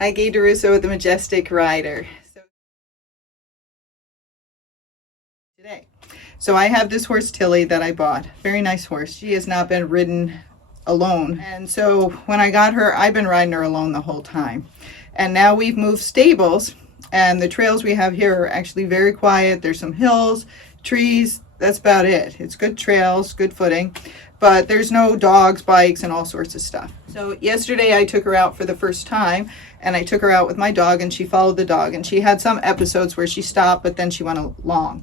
Hi, Gaye DeRusso with the Majestic rider. So I have this horse Tilly that I bought. Very nice horse. She has not been ridden alone. And so when I got her, I've been riding her alone the whole time. And now we've moved stables, and the trails we have here are actually very quiet. There's some hills, trees. That's about it. It's good trails, good footing, but there's no dogs, bikes, and all sorts of stuff. So yesterday I took her out for the first time, and I took her out with my dog, and she followed the dog, and she had some episodes where she stopped, but then she went along.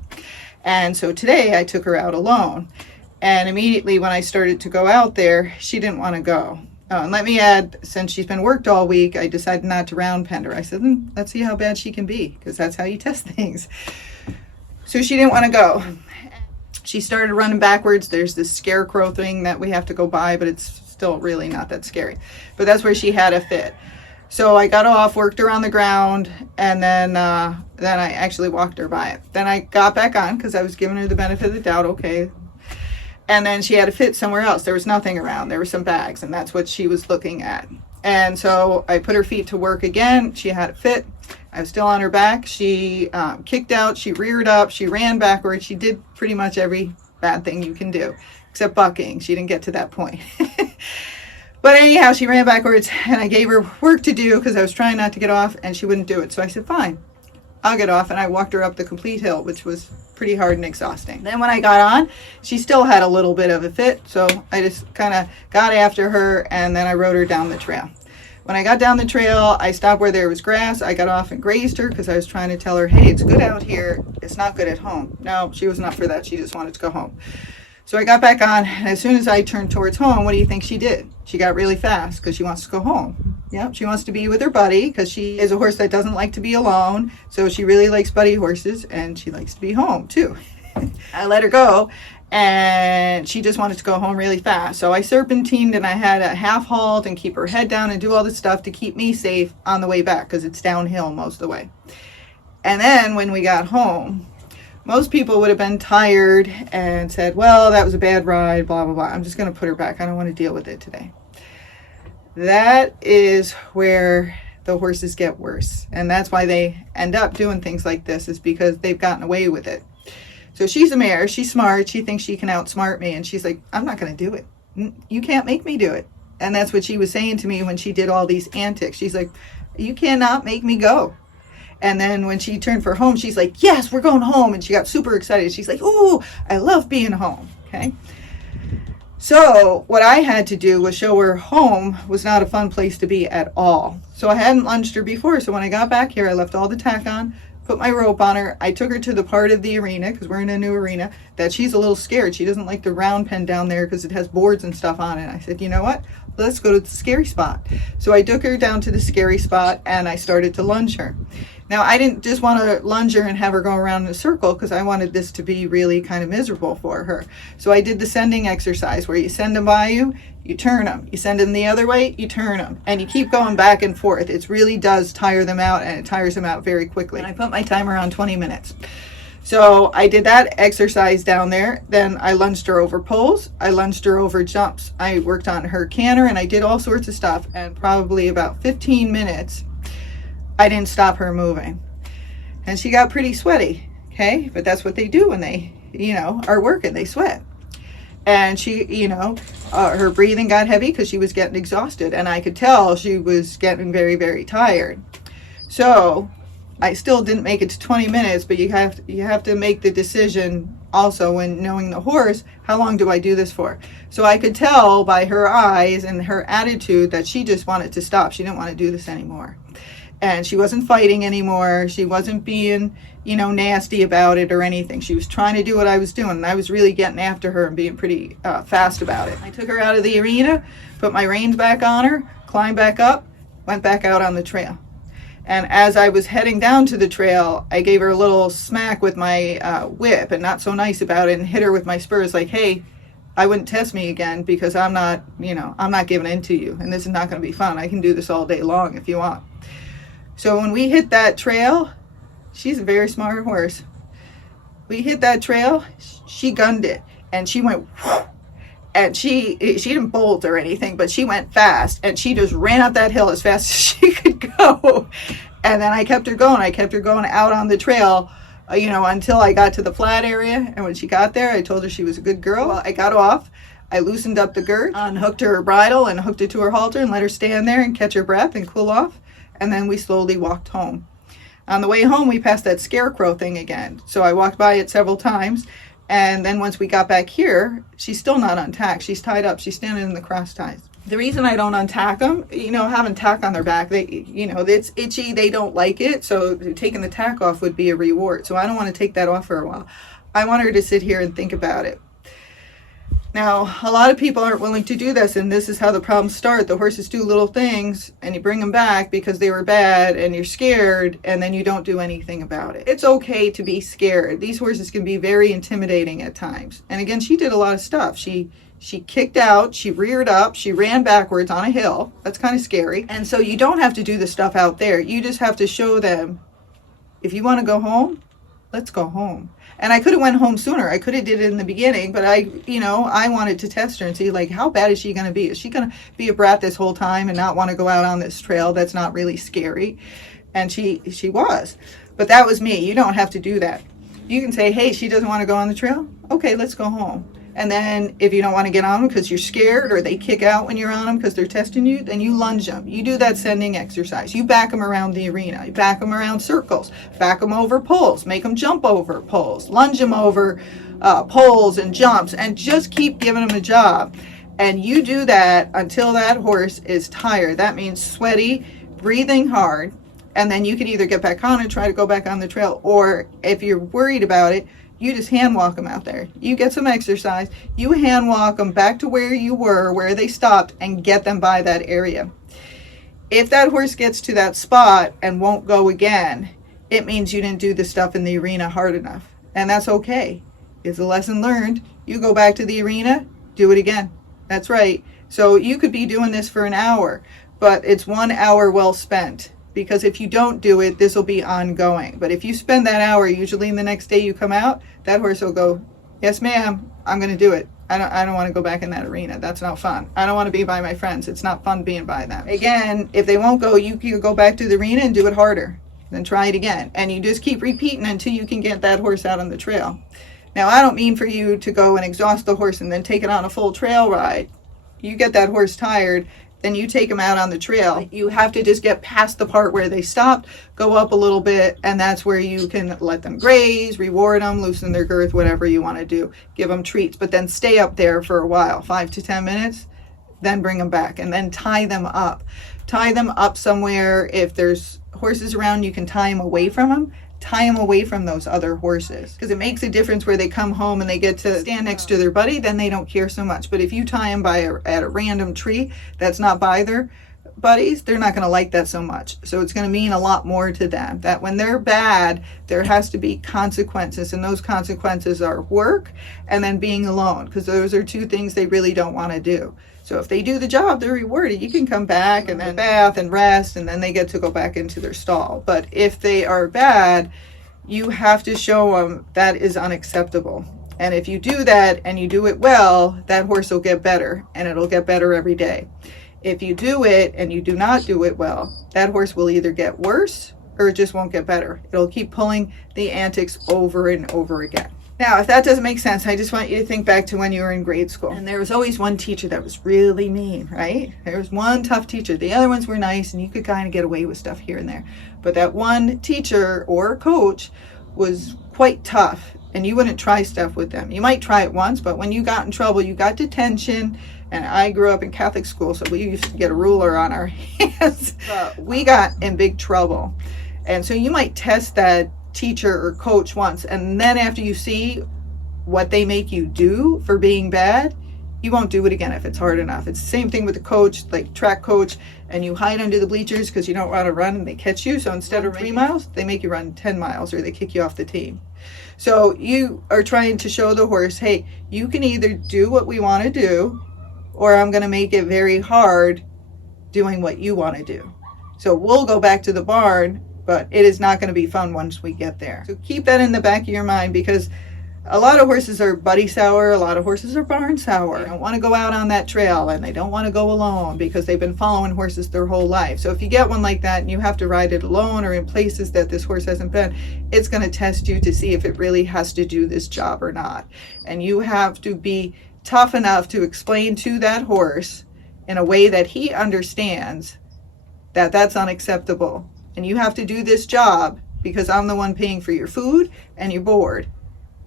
And so today I took her out alone, and immediately when I started to go out there, she didn't want to go. Oh, and let me add, since she's been worked all week, I decided not to round pen her. I said, let's see how bad she can be, because that's how you test things. So she didn't want to go. She started running backwards. There's this scarecrow thing that we have to go by, but it's still really not that scary. But that's where she had a fit. So I got off, worked her on the ground, and then I actually walked her by it. Then I got back on because I was giving her the benefit of the doubt, okay. And then she had a fit somewhere else. There was nothing around. There were some bags, and that's what she was looking at. And so I put her feet to work again. She had a fit. I was still on her back. She kicked out, she reared up, she ran backwards. She did pretty much every bad thing you can do, except bucking. She didn't get to that point. But anyhow, she ran backwards, and I gave her work to do because I was trying not to get off, and she wouldn't do it. So I said, fine, I'll get off. And I walked her up the complete hill, which was pretty hard and exhausting. Then when I got on, she still had a little bit of a fit. So I just kind of got after her, and then I rode her down the trail. When I got down the trail, I stopped where there was grass. I got off and grazed her because I was trying to tell her, hey, it's good out here. It's not good at home. No, she was not for that. She just wanted to go home. So I got back on, and as soon as I turned towards home, what do you think she did? She got really fast because she wants to go home. Yep, she wants to be with her buddy because she is a horse that doesn't like to be alone. So she really likes buddy horses, and she likes to be home too. I let her go, and she just wanted to go home really fast. So I serpentined, and I had a half halt and keep her head down and do all this stuff to keep me safe on the way back because it's downhill most of the way. And then when we got home, most people would have been tired and said, well, that was a bad ride, blah, blah, blah. I'm just going to put her back. I don't want to deal with it today. That is where the horses get worse. And that's why they end up doing things like this, is because they've gotten away with it. So she's a mare. She's smart. She thinks she can outsmart me. And she's like, I'm not going to do it. You can't make me do it. And that's what she was saying to me when she did all these antics. She's like, you cannot make me go. And then when she turned for home, she's like, yes, we're going home. And she got super excited. She's like, ooh, I love being home. Okay. So what I had to do was show her home was not a fun place to be at all. So I hadn't lunged her before. So when I got back here, I left all the tack on, put my rope on her. I took her to the part of the arena, because we're in a new arena, that she's a little scared. She doesn't like the round pen down there because it has boards and stuff on it. I said, you know what? Let's go to the scary spot. So I took her down to the scary spot, and I started to lunge her. Now, I didn't just want to lunge her and have her go around in a circle because I wanted this to be really kind of miserable for her. So I did the sending exercise where you send them by you, you turn them. You send them the other way, you turn them. And you keep going back and forth. It really does tire them out, and it tires them out very quickly. And I put my timer on 20 minutes. So I did that exercise down there. Then I lunged her over poles. I lunged her over jumps. I worked on her canter, and I did all sorts of stuff. And probably about 15 minutes, I didn't stop her moving. And she got pretty sweaty, okay? But that's what they do when they, are working. They sweat. And she, her breathing got heavy because she was getting exhausted. And I could tell she was getting very, very tired. So I still didn't make it to 20 minutes, but you have to make the decision also when knowing the horse, how long do I do this for? So I could tell by her eyes and her attitude that she just wanted to stop. She didn't want to do this anymore. And she wasn't fighting anymore. She wasn't being, nasty about it or anything. She was trying to do what I was doing, and I was really getting after her and being pretty fast about it. I took her out of the arena, put my reins back on her, climbed back up, went back out on the trail. And as I was heading down to the trail, I gave her a little smack with my whip, and not so nice about it, and hit her with my spurs like, hey, I wouldn't test me again because I'm not giving in to you, and this is not going to be fun. I can do this all day long if you want. So when we hit that trail, she's a very smart horse. We hit that trail, she gunned it, and she went whoosh, And she didn't bolt or anything, but she went fast, and she just ran up that hill as fast as she could go. And then I kept her going out on the trail, until I got to the flat area. And when she got there, I told her she was a good girl. Well, I got off, I loosened up the girth, unhooked her bridle and hooked it to her halter and let her stand there and catch her breath and cool off. And then we slowly walked home. On the way home, we passed that scarecrow thing again. So I walked by it several times. And then once we got back here, she's still not untacked. She's tied up. She's standing in the cross ties. The reason I don't untack them, having tack on their back, it's itchy. They don't like it. So taking the tack off would be a reward. So I don't want to take that off for a while. I want her to sit here and think about it. Now, a lot of people aren't willing to do this, and this is how the problems start. The horses do little things, and you bring them back because they were bad, and you're scared, and then you don't do anything about it. It's okay to be scared. These horses can be very intimidating at times. And again, she did a lot of stuff. She kicked out, she reared up, she ran backwards on a hill. That's kind of scary. And so you don't have to do the stuff out there. You just have to show them, if you want to go home, let's go home. And I could have went home sooner. I could have did it in the beginning, but I wanted to test her and see, like, how bad is she going to be? Is she going to be a brat this whole time and not want to go out on this trail that's not really scary? And she was. But that was me. You don't have to do that. You can say, hey, she doesn't want to go on the trail. Okay, let's go home. And then if you don't want to get on them because you're scared, or they kick out when you're on them because they're testing you, then you lunge them. You do that sending exercise. You back them around the arena. You back them around circles. Back them over poles. Make them jump over poles. Lunge them over poles and jumps. And just keep giving them a job. And you do that until that horse is tired. That means sweaty, breathing hard. And then you can either get back on and try to go back on the trail. Or if you're worried about it, you just hand walk them out there. You get some exercise. You hand walk them back to where you were, where they stopped, and get them by that area. If that horse gets to that spot and won't go again, it means you didn't do the stuff in the arena hard enough. And that's okay. It's a lesson learned. You go back to the arena, do it again. That's right. So you could be doing this for an hour, but it's 1 hour well spent. Because if you don't do it, this will be ongoing. But if you spend that hour, usually the next day you come out, that horse will go, yes, ma'am, I'm going to do it. I don't want to go back in that arena. That's not fun. I don't want to be by my friends. It's not fun being by them. Again, if they won't go, you can go back to the arena and do it harder. Then try it again. And you just keep repeating until you can get that horse out on the trail. Now, I don't mean for you to go and exhaust the horse and then take it on a full trail ride. You get that horse tired, then you take them out on the trail. You have to just get past the part where they stopped, go up a little bit, and that's where you can let them graze, reward them, loosen their girth, whatever you want to do. Give them treats, but then stay up there for a while, 5 to 10 minutes, then bring them back, and then tie them up. Tie them up somewhere. If there's horses around, you can tie them away from them. Tie them away from those other horses, because it makes a difference where they come home and they get to stand next to their buddy, then they don't care so much. But if you tie them at a random tree that's not by their buddies, they're not going to like that so much. So it's going to mean a lot more to them that when they're bad, there has to be consequences, and those consequences are work and then being alone, because those are two things they really don't want to do. So if they do the job, they're rewarded. You can come back and then bath and rest, and then they get to go back into their stall. But if they are bad, you have to show them that is unacceptable. And if you do that and you do it well, that horse will get better, and it'll get better every day. If you do it and you do not do it well, that horse will either get worse or it just won't get better. It'll keep pulling the antics over and over again. Now, if that doesn't make sense, I just want you to think back to when you were in grade school. And there was always one teacher that was really mean, right? There was one tough teacher. The other ones were nice, and you could kind of get away with stuff here and there. But that one teacher or coach was quite tough, and you wouldn't try stuff with them. You might try it once, but when you got in trouble, you got detention. And I grew up in Catholic school, so we used to get a ruler on our hands. But we got in big trouble. And so you might test that teacher or coach once, and then after you see what they make you do for being bad, you won't do it again if it's hard enough. It's the same thing with the coach, like track coach, and you hide under the bleachers because you don't want to run and they catch you. So instead of 3 miles, they make you run 10 miles or they kick you off the team. So you are trying to show the horse, hey, you can either do what we want to do, or I'm going to make it very hard doing what you want to do. So we'll go back to the barn, but it is not going to be fun once we get there. So keep that in the back of your mind, because A lot of horses are buddy sour, a lot of horses are barn sour. They don't want to go out on that trail and they don't want to go alone because they've been following horses their whole life. So if you get one like that and you have to ride it alone or in places that this horse hasn't been, it's going to test you to see if it really has to do this job or not. And you have to be tough enough to explain to that horse in a way that he understands that that's unacceptable. And you have to do this job because I'm the one paying for your food and your board.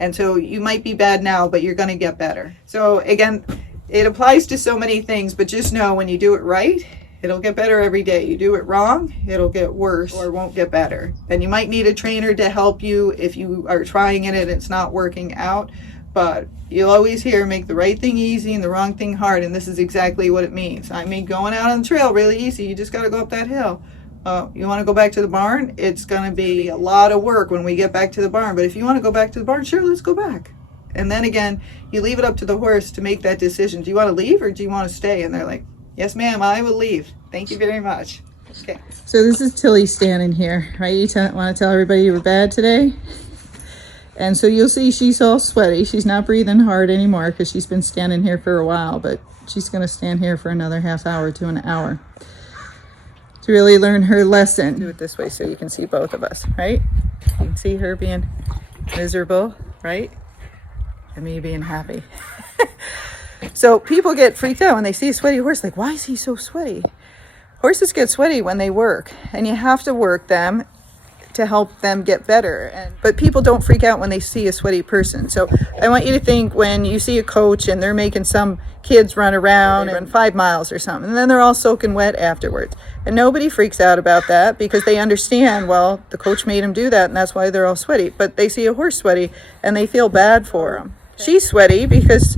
And so you might be bad now, but you're going to get better. So again, it applies to so many things, but just know when you do it right, it'll get better every day. You do it wrong, it'll get worse or won't get better. And you might need a trainer to help you if you are trying it and it's not working out. But you'll always hear make the right thing easy and the wrong thing hard. And this is exactly what it means. I mean, going out on the trail really easy. You just got to go up that hill. You want to go back to the barn? It's going to be a lot of work when we get back to the barn. But if you want to go back to the barn, sure, let's go back. And then again, you leave it up to the horse to make that decision. Do you want to leave or do you want to stay? And they're like, yes, ma'am, I will leave. Thank you very much. Okay. So this is Tilly standing here, right? You want to tell everybody you were bad today? And so you'll see she's all sweaty. She's not breathing hard anymore because she's been standing here for a while. But she's going to stand here for another half hour to an hour to really learn her lesson. Do it this way so you can see both of us, right? You can see her being miserable, right? And me being happy. So people get freaked out when they see a sweaty horse, like, why is he so sweaty? Horses get sweaty when they work, and you have to work them to help them get better. But people don't freak out when they see a sweaty person. So I want you to think when you see a coach and they're making some kids run around and run 5 miles or something, and then they're all soaking wet afterwards. And nobody freaks out about that because they understand, well, the coach made them do that and that's why they're all sweaty. But they see a horse sweaty and they feel bad for him. She's sweaty because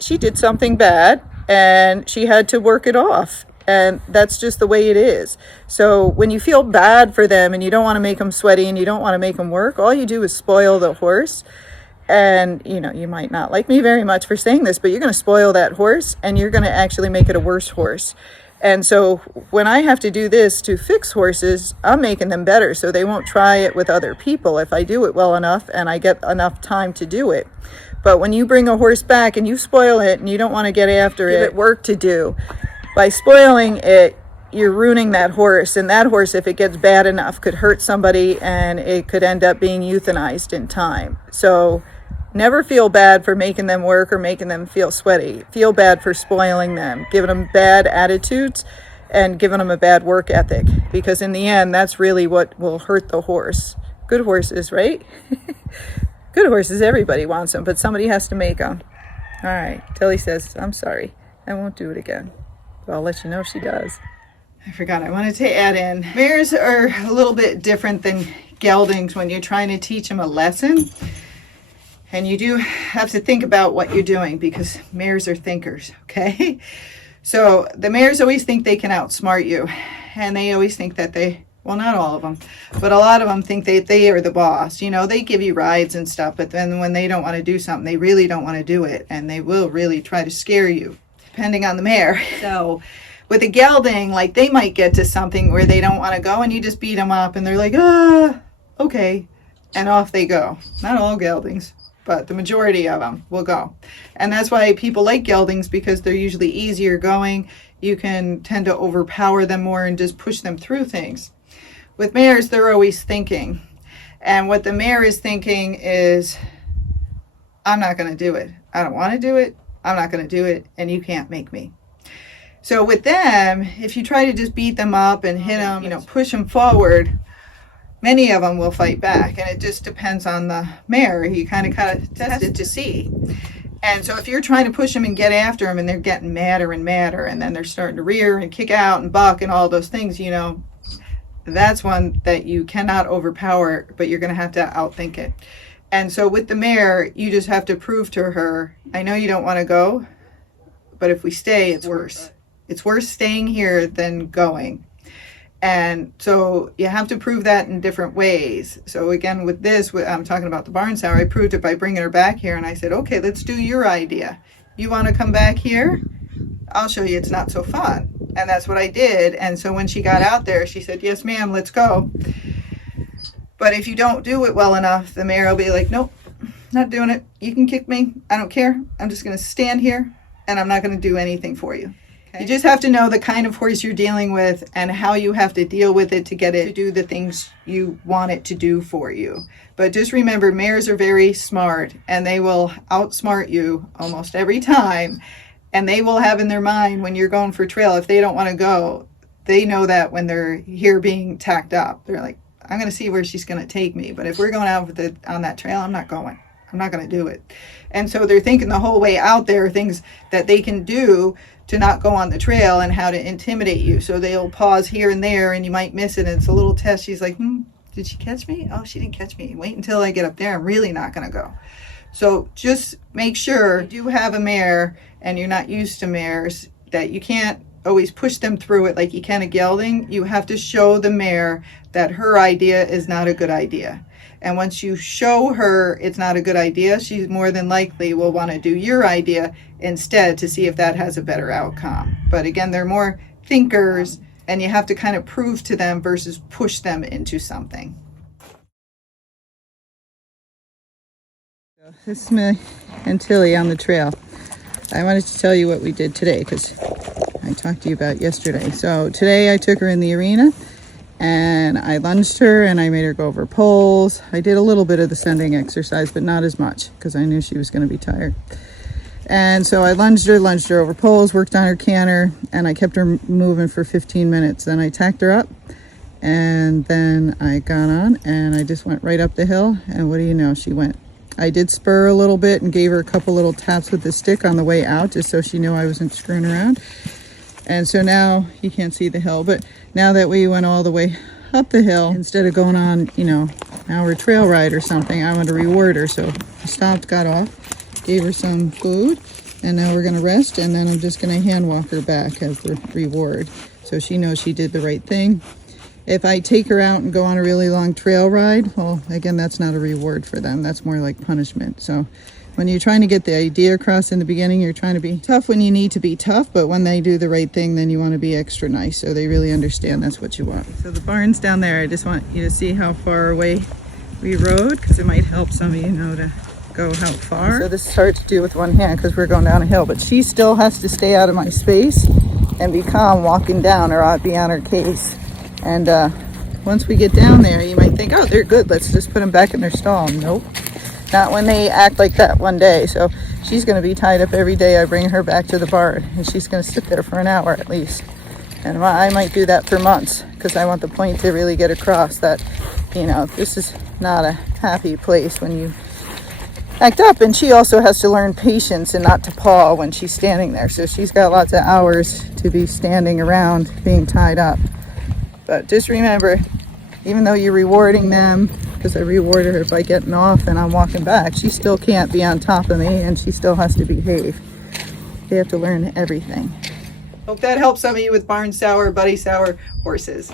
she did something bad and she had to work it off. And that's just the way it is. So when you feel bad for them and you don't want to make them sweaty and you don't want to make them work, all you do is spoil the horse. And, you know, you might not like me very much for saying this, but you're going to spoil that horse and you're going to actually make it a worse horse. And so when I have to do this to fix horses, I'm making them better so they won't try it with other people if I do it well enough and I get enough time to do it. But when you bring a horse back and you spoil it and you don't want to get after it, give it work to do. By spoiling it, you're ruining that horse, and that horse, if it gets bad enough, could hurt somebody and it could end up being euthanized in time. So never feel bad for making them work or making them feel sweaty. Feel bad for spoiling them, giving them bad attitudes and giving them a bad work ethic, because in the end, that's really what will hurt the horse. Good horses, right? Good horses, everybody wants them, but somebody has to make them. All right, Tilly says, I'm sorry, I won't do it again. I'll let you know if she does. I forgot, I wanted to add in, mares are a little bit different than geldings when you're trying to teach them a lesson. And you do have to think about what you're doing because mares are thinkers, okay? So the mares always think they can outsmart you. And they always think that well, not all of them, but a lot of them think they are the boss. You know, they give you rides and stuff, but then when they don't want to do something, they really don't want to do it. And they will really try to scare you, depending on the mare. So with a gelding, like they might get to something where they don't want to go and you just beat them up and they're like, okay. And off they go. Not all geldings, but the majority of them will go. And that's why people like geldings, because they're usually easier going. You can tend to overpower them more and just push them through things. With mares, they're always thinking. And what the mare is thinking is, I'm not going to do it. I don't want to do it. I'm not going to do it. And you can't make me. So with them, if you try to just beat them up and hit them, you know, push them forward, many of them will fight back. And it just depends on the mare. You kind of test it to see. And so if you're trying to push them and get after them and they're getting madder and madder, and then they're starting to rear and kick out and buck and all those things, you know, that's one that you cannot overpower, but you're going to have to outthink it. And so with the mare, you just have to prove to her, I know you don't want to go, but if we stay, it's worse. It's worse staying here than going. And so you have to prove that in different ways. So again, with this, I'm talking about the barn sour, I proved it by bringing her back here. And I said, okay, let's do your idea. You want to come back here? I'll show you it's not so fun. And that's what I did. And so when she got out there, she said, yes, ma'am, let's go. But if you don't do it well enough, the mare will be like, nope, not doing it. You can kick me. I don't care. I'm just going to stand here and I'm not going to do anything for you. Okay? You just have to know the kind of horse you're dealing with and how you have to deal with it to get it to do the things you want it to do for you. But just remember, mares are very smart and they will outsmart you almost every time. And they will have in their mind when you're going for trail, if they don't want to go, they know that when they're here being tacked up. They're like, I'm going to see where she's going to take me. But if we're going out on that trail, I'm not going. I'm not going to do it. And so they're thinking the whole way out there things that they can do to not go on the trail and how to intimidate you. So they'll pause here and there and you might miss it. And it's a little test. She's like, did she catch me? Oh, she didn't catch me. Wait until I get up there. I'm really not going to go. So just make sure you do have a mare and you're not used to mares, that you can't always push them through it like you can a gelding. You have to show the mare that her idea is not a good idea. And once you show her it's not a good idea, she more than likely will want to do your idea instead to see if that has a better outcome. But again, they're more thinkers and you have to kind of prove to them versus push them into something. This is me and Tilly on the trail. I wanted to tell you what we did today because I talked to you about yesterday. So today I took her in the arena and I lunged her and I made her go over poles. I did a little bit of the sending exercise, but not as much because I knew she was going to be tired. And so I lunged her over poles, worked on her canter, and I kept her moving for 15 minutes. Then I tacked her up and then I got on and I just went right up the hill. And what do you know, she went. I did spur a little bit and gave her a couple little taps with the stick on the way out just so she knew I wasn't screwing around. And so now you can't see the hill, but now that we went all the way up the hill, instead of going on, an hour trail ride or something, I wanted to reward her. So I stopped, got off, gave her some food, and now we're gonna rest, and then I'm just gonna hand walk her back as the reward. So she knows she did the right thing. If I take her out and go on a really long trail ride, well, again, that's not a reward for them. That's more like punishment. So when you're trying to get the idea across in the beginning, you're trying to be tough when you need to be tough, but when they do the right thing, then you want to be extra nice. So they really understand that's what you want. So the barn's down there. I just want you to see how far away we rode because it might help some of you know to go how far. So this is hard to do with one hand because we're going down a hill, but she still has to stay out of my space and be calm walking down or I'll be on her case. And once we get down there, you might think, oh, they're good. Let's just put them back in their stall. Nope. Not when they act like that one day. So she's going to be tied up every day I bring her back to the barn. And she's going to sit there for an hour at least. And I might do that for months because I want the point to really get across that, this is not a happy place when you act up. And she also has to learn patience and not to paw when she's standing there. So she's got lots of hours to be standing around being tied up. But just remember, even though you're rewarding them, because I rewarded her by getting off and I'm walking back, she still can't be on top of me and she still has to behave. They have to learn everything. Hope that helps some of you with barn sour, buddy sour horses.